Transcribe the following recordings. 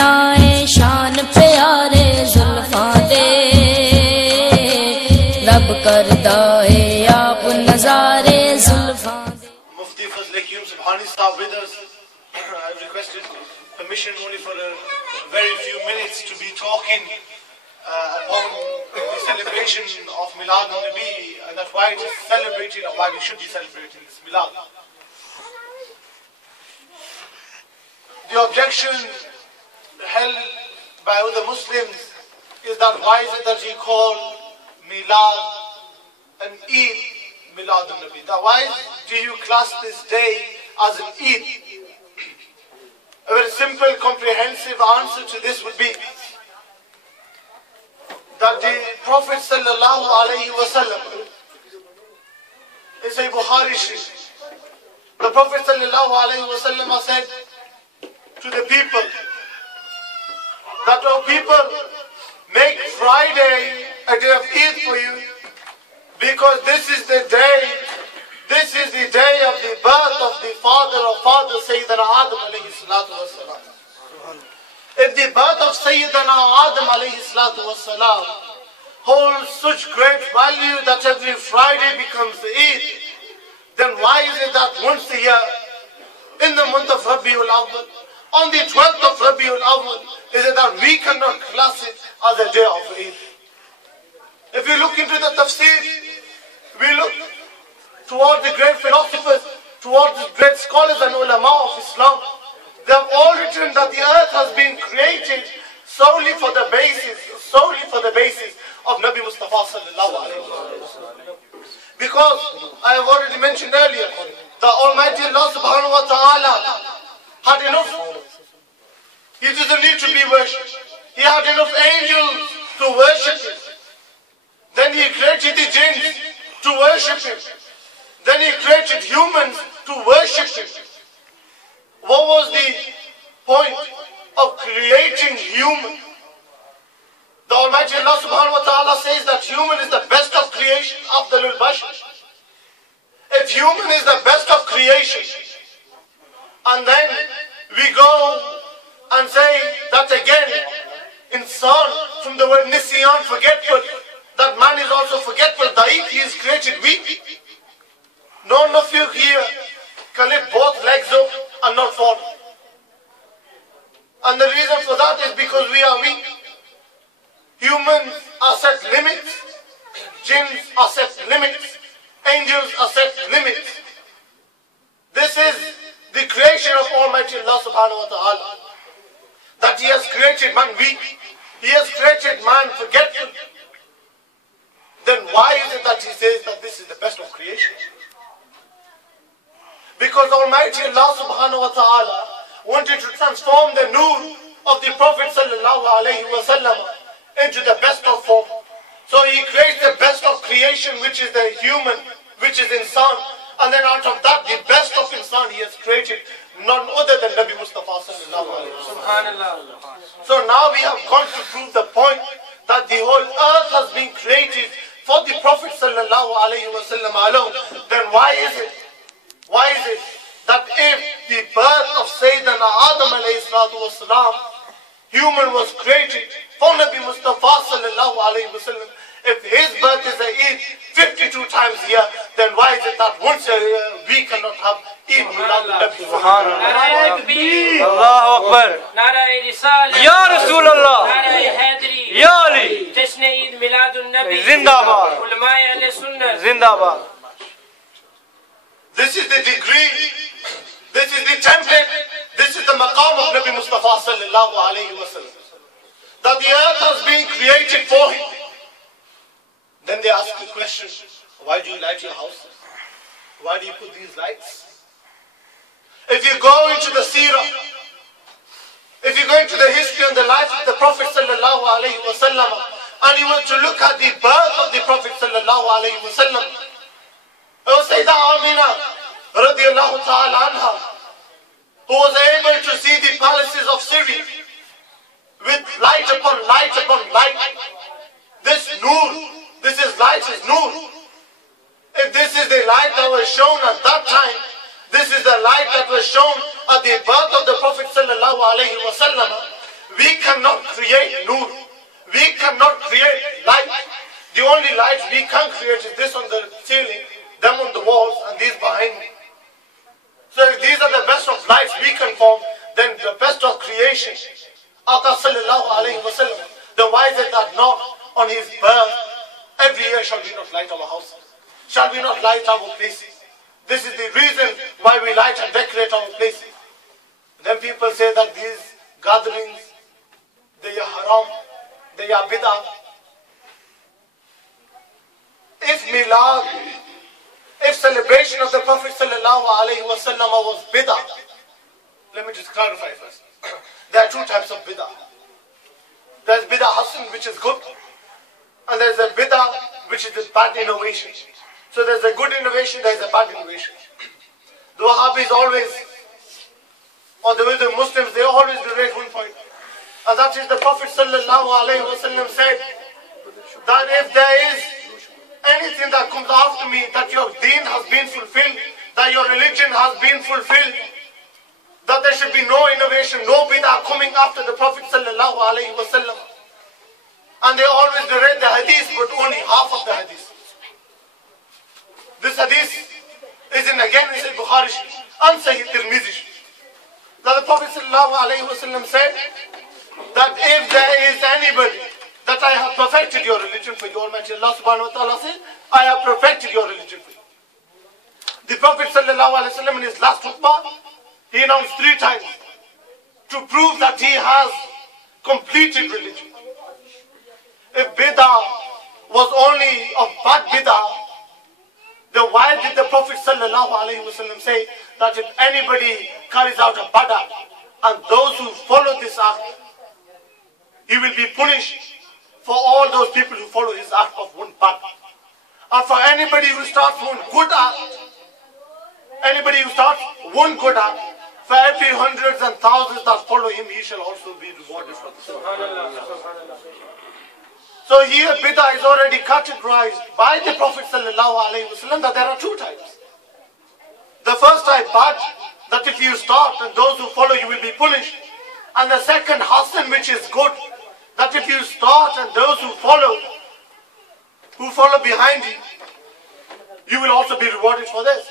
बनाए शान प्यारे जुल्फां दे रब करदा है आप नजारे जुल्फां दे। Mufti Fazl Hakim Subhani Sahab with us. I've requested permission only for a very few minutes to be talking upon the celebration of Milad al-Nabi, and that's why it is celebrated and why we should be celebrating this Milad. The objection held by other Muslims is that why is it that we call Milad an Eid, Milad al-Nabi? That why do you class this day as an Eid? A very simple, comprehensive answer to this would be that the Prophet sallallahu alaihi wasallam, in Sahih Bukhari Sharif, the Prophet sallallahu alaihi wasallam said to the people that, oh people, make Friday a day of Eid for you, because this is the day of the birth of the father of father Sayyidina Adam alayhi salatu wassalam. If the birth of Sayyidina Adam alayhi salatu wassalam holds such great value that every Friday becomes Eid, then why is it that once a year, in the month of Rabiul Awwal, on the 12th of Rabiul Awwal, is it that we cannot class it as a day of Eid? If you look into the tafsir, we look towards the great philosophers, towards the great scholars and ulama of Islam. They have all written that the earth has been created solely for the basis of Nabi Mustafa sallallahu alaihi wasallam. Because I have already mentioned earlier, the Almighty Allah subhanahu wa ta'ala had enough. He doesn't need to be worshipped. He had enough angels to worship him. Then he created the jinns to worship him. Then he created humans to worship him. What was the point of creating human? The Almighty Allah subhanahu wa ta'ala says that human is the best of creation, Afdalul Bashar. If human is the best of creation, and then we go and say that again, insan, from the word nisyan, forgetful, that man is also forgetful, da'if, he is created weak. None of you here can lift both legs up and not fall. And the reason for that is because we are weak. Humans are set limits, jinns are set limits, angels are set limits. This is the creation of Almighty Allah subhanahu wa ta'ala. That He has created man weak, He has created man forgetful. Then why is it that He says that this is the best of creation? Because Almighty Allah subhanahu wa ta'ala wanted to transform the nur of the Prophet sallallahu alayhi wa sallam into the best of form. So He creates the best of creation, which is the human, which is insan. And then out of that, the best of insan He has created none other than Nabi Mustafa sallallahu alayhi wa sallam. So now we have got to prove the point that the whole earth has been created for the Prophet sallallahu alayhi wa sallam alone. Then why is it that if the birth of Sayyidina Adam alayhi salatu wasalam, human was created for Nabi Mustafa sallallahu alayhi wa sallam, if his birth is a Eid 52 times a year, then why is it that once a year we cannot have Eid Milad Nabi? Nara Takbir, Allahu Akbar, Nara Risalah, Ya Rasulullah, Nara Haidari, Ya Ali, Jashn Eid Milad Nabi, Zindabad, Ulama-e Ahle Sunnah, Zindabad. This is the degree, this is the template, this is the maqam of Nabi Mustafa sallallahu alayhi wa sallam. That the earth has been created for him. Then they ask the question, why do you light your houses? Why do you put these lights? If you go into the seerah, if you go into the history and the life of the Prophet sallallahu alayhi wa sallam, and you were to look at the birth of the Prophet sallallahu alayhi wa sallam, Sayyidah Amina radiallahu ta'ala anha, who was able to see the palaces of Syria with light upon light upon light. This nur, this is light, is nur. If this is the light that was shown at that time, this is the light that was shown at the birth of the Prophet sallallahu alayhi wa sallam, We cannot create nur. We cannot create light. The only light we can create is this on the ceiling, them on the walls, and these behind me. So if these are the best of lights we can form, then the best of creation, Aka sallallahu alayhi wa sallam, then why is it that not on his birth, every year shall we not light our houses? Shall we not light our places? This is the reason why we light and decorate our places. Then people say that these gatherings, they are haram, they are bid'ah. If milad, if celebration of the Prophet sallallahu alaihi wasallam was bid'ah, let me just clarify first. There are two types of bid'ah. There's bid'ah hasan, which is good, and there's a bid'ah which is a bad innovation. So there's a good innovation, there's a bad innovation. The Wahhabis always, or the Muslims, they always relate one point, and that is the Prophet sallallahu alaihi wasallam said that if there is anything that comes after me, that your deen has been fulfilled, that your religion has been fulfilled, that there should be no innovation, no bid'ah coming after the Prophet sallallahu alaihi wasallam. And they always narrate the hadith, but only half of the hadith. This hadith is again in Sahih Bukhari and Sahih Tirmidhi. That the Prophet sallallahu alaihi wasallam said that if there is anybody that I have perfected your religion for you, Almighty Allah subhanahu wa ta'ala says, I have perfected your religion for you. The Prophet sallallahu alaihi wasallam in his last khutbah, he announced 3 times to prove that he has completed religion. If bid'ah was only a bad bid'ah, then why did the Prophet sallallahu alaihi wasallam say that if anybody carries out a bad act and those who follow this act, he will be punished for all those people who follow his act of one bad act. And for anybody who starts one good act, for every hundreds and thousands that follow him, he shall also be rewarded for this. So here bid'ah is already categorized by the Prophet sallallahu alaihi wasallam that there are 2 types. The first type, bad, that if you start and those who follow you will be punished. And the second, hasan, which is good, that if you start and those who follow behind you, you will also be rewarded for this.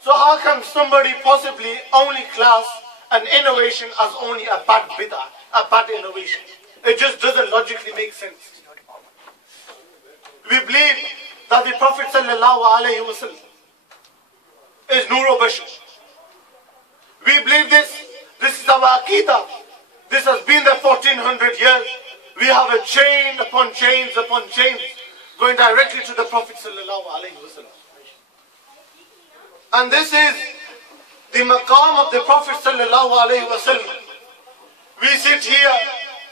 So how can somebody possibly only class an innovation as only a bad bid'ah, a bad innovation? It just doesn't logically make sense. We believe that the Prophet sallallahu alaihi wasallam is Nur Bashar. We believe this. This is our Aqidah. This has been there 1400 years. We have a chain upon chains upon chains going directly to the Prophet sallallahu alaihi wasallam. And this is the maqam of the Prophet sallallahu alaihi wasallam. We sit here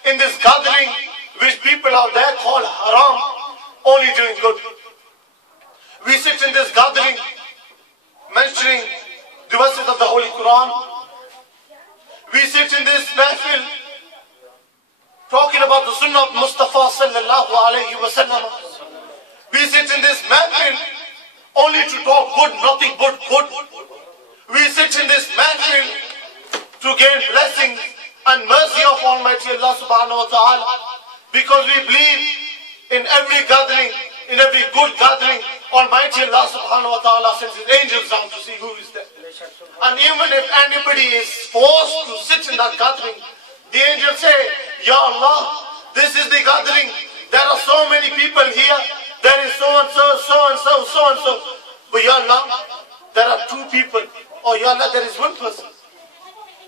in this gathering, which people out there call haram, only doing good. We sit in this gathering, mentioning the verses of the Holy Quran. We sit in this mahfil, talking about the Sunnah of Mustafa sallallahu alayhi wa sallam. We sit in this mahfil, only to talk good, nothing but good. We sit in this mahfil to gain blessings and mercy of Almighty Allah subhanahu wa ta'ala, because we believe in every gathering, in every good gathering, Almighty Allah subhanahu wa ta'ala sends his angels down to see who is there. And even if anybody is forced to sit in that gathering, the angels say, Ya Allah, this is the gathering, there are so many people here, there is so and so, so and so, so and so, but Ya Allah, there are 2 people, or Ya Allah, there is 1 person.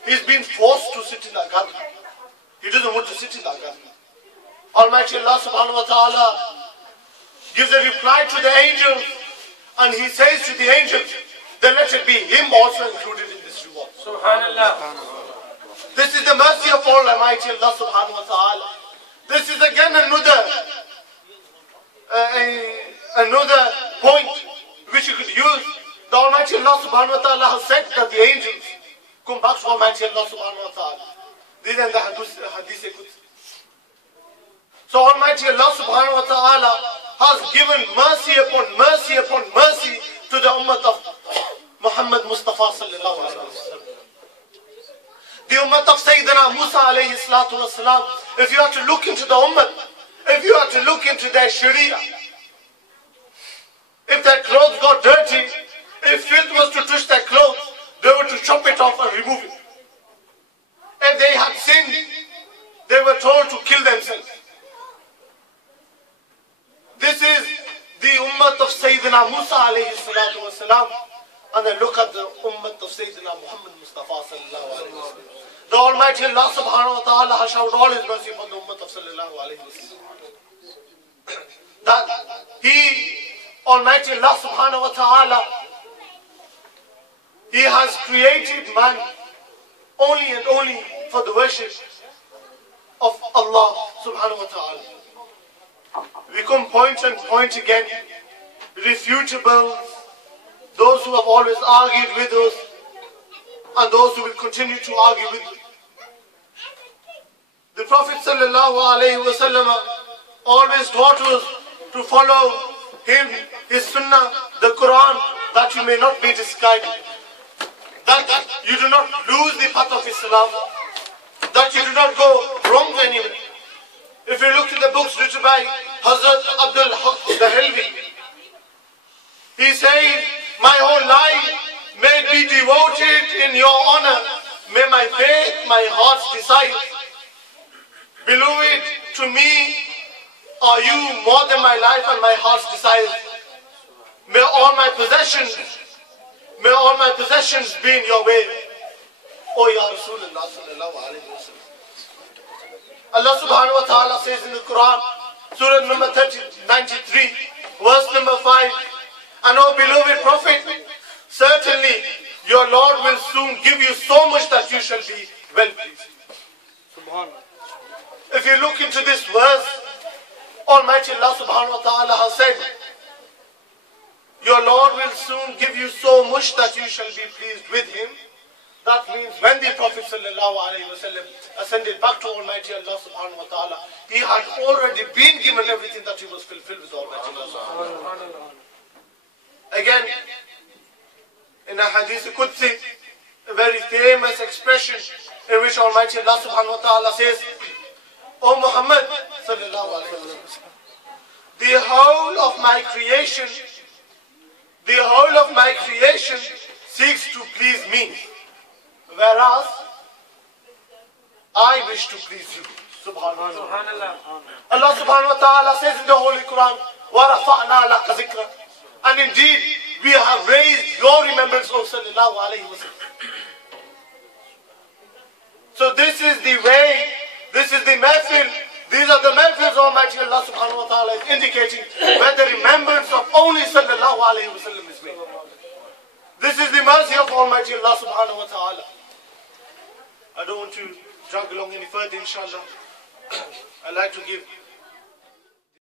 He's been forced to sit in that gathering. He doesn't want to sit in that gathering. Almighty Allah subhanahu wa ta'ala gives a reply to the angels, and he says to the angels, then let it be him also included in this reward. Subhanallah. This is the mercy of Almighty Allah subhanahu wa ta'ala. This is again another point which you could use. The Almighty Allah subhanahu wa ta'ala has said that the angels come back to Almighty Allah subhanahu wa ta'ala. These are the hadith. So Almighty Allah subhanahu wa ta'ala has given mercy upon mercy upon mercy to the ummah of Muhammad Mustafa sallallahu alaihi wasallam. the ummah of Sayyidina Musa alayhi salatu wasalam, if you are to look into the ummah, if you are to look into their sharia, if their clothes got dirty, if filth was to touch their clothes, they were to chop it off and remove it. If they had sinned, they were told to kill themselves. This is the ummah of Sayyidina Musa alayhi salatu wasalam. And then look at the ummah of Sayyidina Muhammad Mustafa sallallahu alayhi wa sallam. The Almighty Allah subhanahu wa ta'ala has showered all His mercy upon the ummah of sallallahu alayhi wa sallam. That He, Almighty Allah subhanahu wa ta'ala, He has created man only and only for the worship of Allah subhanahu wa ta'ala. We come point and point again, refutable, those who have always argued with us, and those who will continue to argue with us. The Prophet sallallahu alayhi wa sallam always taught us to follow him, his sunnah, the Quran, that you may not be misguided, that you do not lose the path of Islam, that you do not go wrong anywhere. If you look in the books written by Hazrat Abdul Haq the Helvi, he says, my whole life may be devoted in your honor. May my faith, my heart's desire. Beloved, to me are you more than my life and my heart's desires. May all my possessions be in your way. O Ya Rasulullah sallallahu alayhi wa sallam. Allah subhanahu wa ta'ala says in the Quran, Surah number 93, verse number 5, and O beloved Prophet, certainly your Lord will soon give you so much that you shall be well pleased. If you look into this verse, Almighty Allah subhanahu wa ta'ala has said, your Lord will soon give you so much that you shall be pleased with Him. That means when the Prophet sallallahu alayhi wa sallam ascended back to Almighty Allah subhanahu wa ta'ala, he had already been given everything that he was fulfilled with Almighty Allah subhanahu wa ta'ala. Again, in a hadith PUDSEY, a very famous expression in which Almighty Allah subhanahu wa ta'ala says, O Muhammad sallallahu alayhi wa sallam, the whole of my creation seeks to please me, whereas I wish to please you. Subhanallah. Allah subhanahu wa ta'ala says in the Holy Quran, وَرَفَعْنَا لَكَ ذِكْرَكَ, and indeed we have raised your remembrance, O sallallahu alayhi wa sallam. So this is the way, this is the mahfil, these are the mahfils Almighty Allah subhanahu wa ta'ala is indicating where the remembrance of only sallallahu alayhi wa sallam is made. This is the mercy of Almighty Allah subhanahu wa ta'ala. I don't want to drag along any further, inshallah. I'd like to give